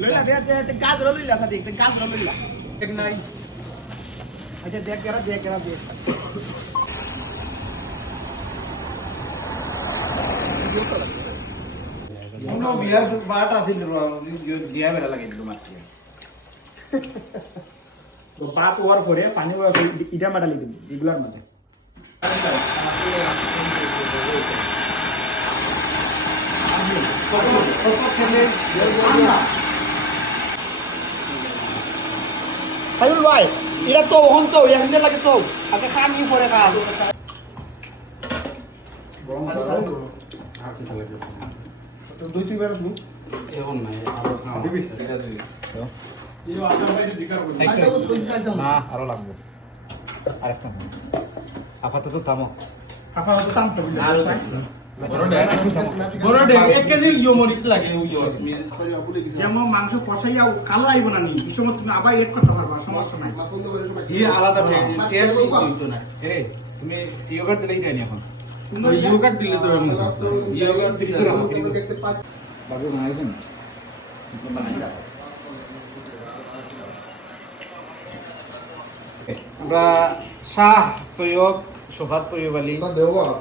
লইলা দে গাছ লইলা সাথে গাছ লইলা ঠিক নাই আচ্ছা দেখ কেরা দে কোনো বিয়ার বাট আছিল জিয়া বেলা লাগে দিল মাটি তো বাপ ওয়ার পরে পানি ওয়ার ইটা মাটালি দিবি এগুলার মাঝে Hayul ভাই এটা তো ওহন তো এমনি লাগে তো আচ্ছা খান কি পরে খা গরম করে আর কি লাগে তো দুই তিন বার দু এখন নাই আরো খাও দিবি এটা দিবি তো এই আপনার বাইরে দিকার বল না আরো লাগবে আরেকটা আপাতত থামো আপাতত থামতে বল বড় 1 কেজি ইয়ো মরিচ লাগে ইয়ো যেমন মাংস কষাইয়া কালার আইব না নি এই সময় তুমি আবার এড করতে পারবা সমস্যা নাই ই আলাদা টেস্ট হইতো না এই তুমি ইয়োগার্ট দিলেই দেনি এখন ইয়োগার্ট দিলে তো এমন ইয়োগার্ট দিলে তো বাবু বানাইছেন আমরা শাহ তৈয়ব সোফাত তৈয়ব আলী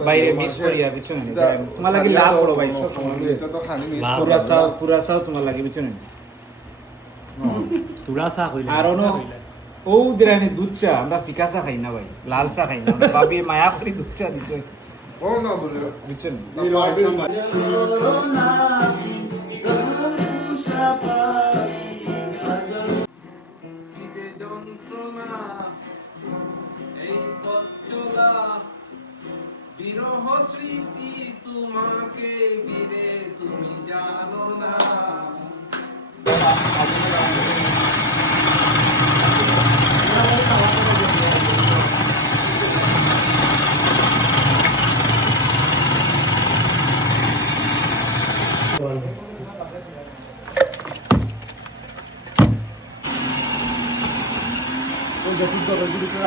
বাইরে মিস করিয়া পিছনে তোমার লাগি লাভ বড় ভাই পুরা চাও তোমার লাগি পিছনে আর ও দিরানি দুধ চা আমরা ফিকা চা খাই না ভাই লাল চা খাই না ভাবি মায়া করে দুধ চা দিছে ও না বলে বুঝছেন বিরহ স্মৃতি তোমাকে ঘিরে তুমি জানো না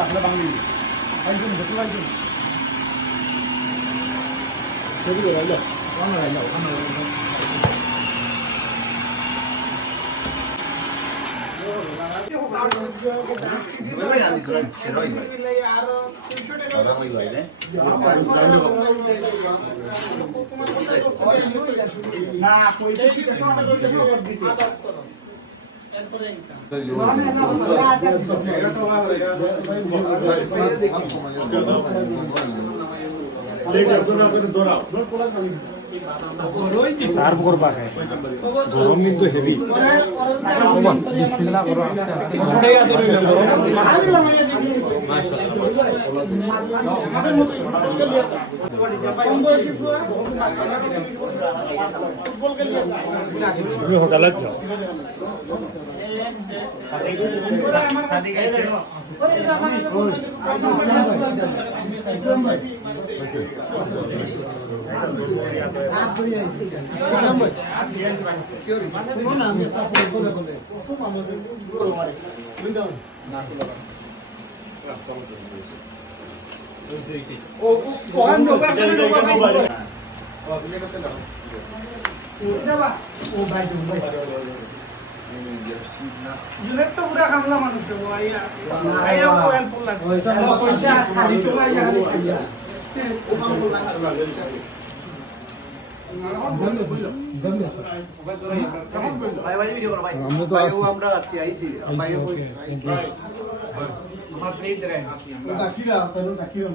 আপনার বাঙালি একজন ভেতর একজন 저기로 갈려. 오늘 갈려. সার্ভ করবা খায় গরম কিন্তু হেভি বিসমিল্লাহ করো হোটেলে যাও তো পুরা কামলা মানুষ আইয়া হেল্পফুল লাগছে আমরা আছি আইছি আমার প্লেট দেন আসি আমরা ডাকিরা ডাকিরা